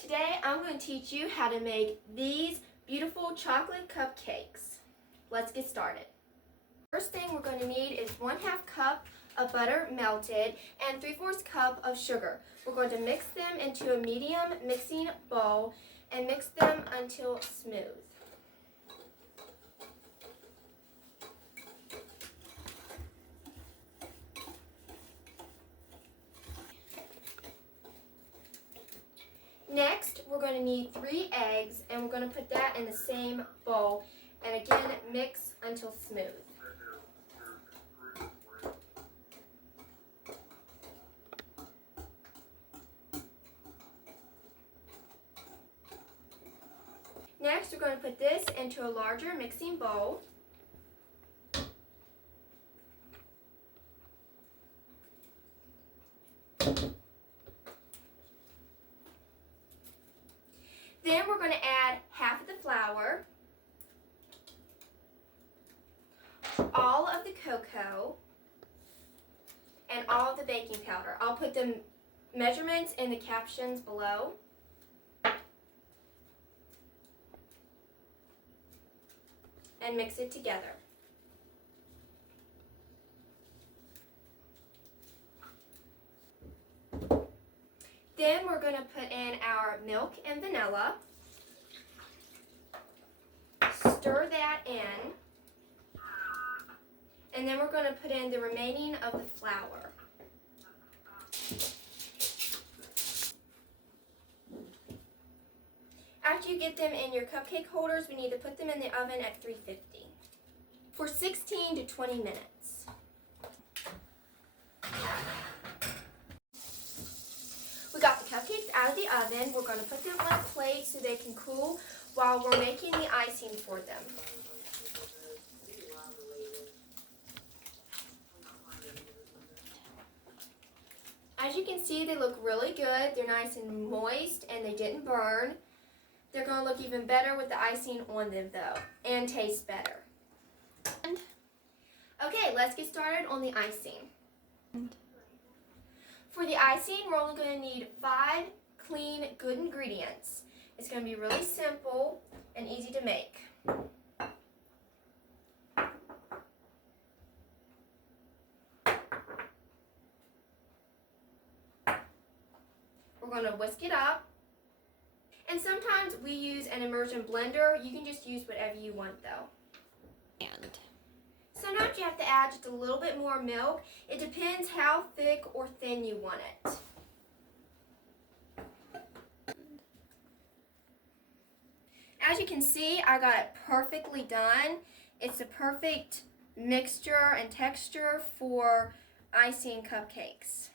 Today I'm going to teach you how to make these beautiful chocolate cupcakes. Let's get started. First thing we're going to need is 1/2 cup of butter melted and 3/4 cup of sugar. We're going to mix them into a medium mixing bowl and mix them until smooth. Next, we're going to need 3 eggs, and we're going to put that in the same bowl, and again, mix until smooth. Next, we're going to put this into a larger mixing bowl. Then we're going to add half of the flour, all of the cocoa, and all of the baking powder. I'll put the measurements in the captions below. And mix it together. Then we're going to put in our milk and vanilla. Stir that in. And then we're going to put in the remaining of the flour. After you get them in your cupcake holders, we need to put them in the oven at 350 for 16 to 20 minutes. We got the cupcakes out of the oven. We're going to put them on a plate so they can cool while we're making the icing for them. As you can see, they look really good. They're nice and moist and they didn't burn. They're going to look even better with the icing on them though, and taste better. Okay, let's get started on the icing. For the icing, we're only going to need 5 clean, good ingredients. It's going to be really simple and easy to make. We're going to whisk it up. And sometimes we use an immersion blender. You can just use whatever you want though. And sometimes you have to add just a little bit more milk. It depends how thick or thin you want it. As you can see, I got it perfectly done. It's a perfect mixture and texture for icing cupcakes.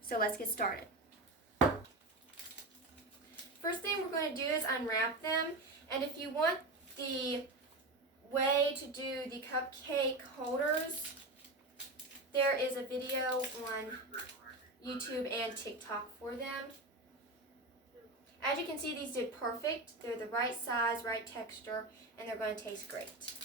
So let's get started. First thing we're going to do is unwrap them, and if you want the way to do the cupcake holders, there is a video on YouTube and TikTok for them. As you can see, these did perfect. They're the right size, right texture, and they're going to taste great.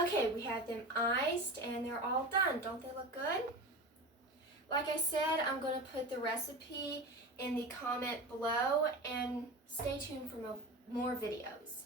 Okay, we have them iced and they're all done. Don't they look good? Like I said, I'm going to put the recipe in the comment below and stay tuned for more videos.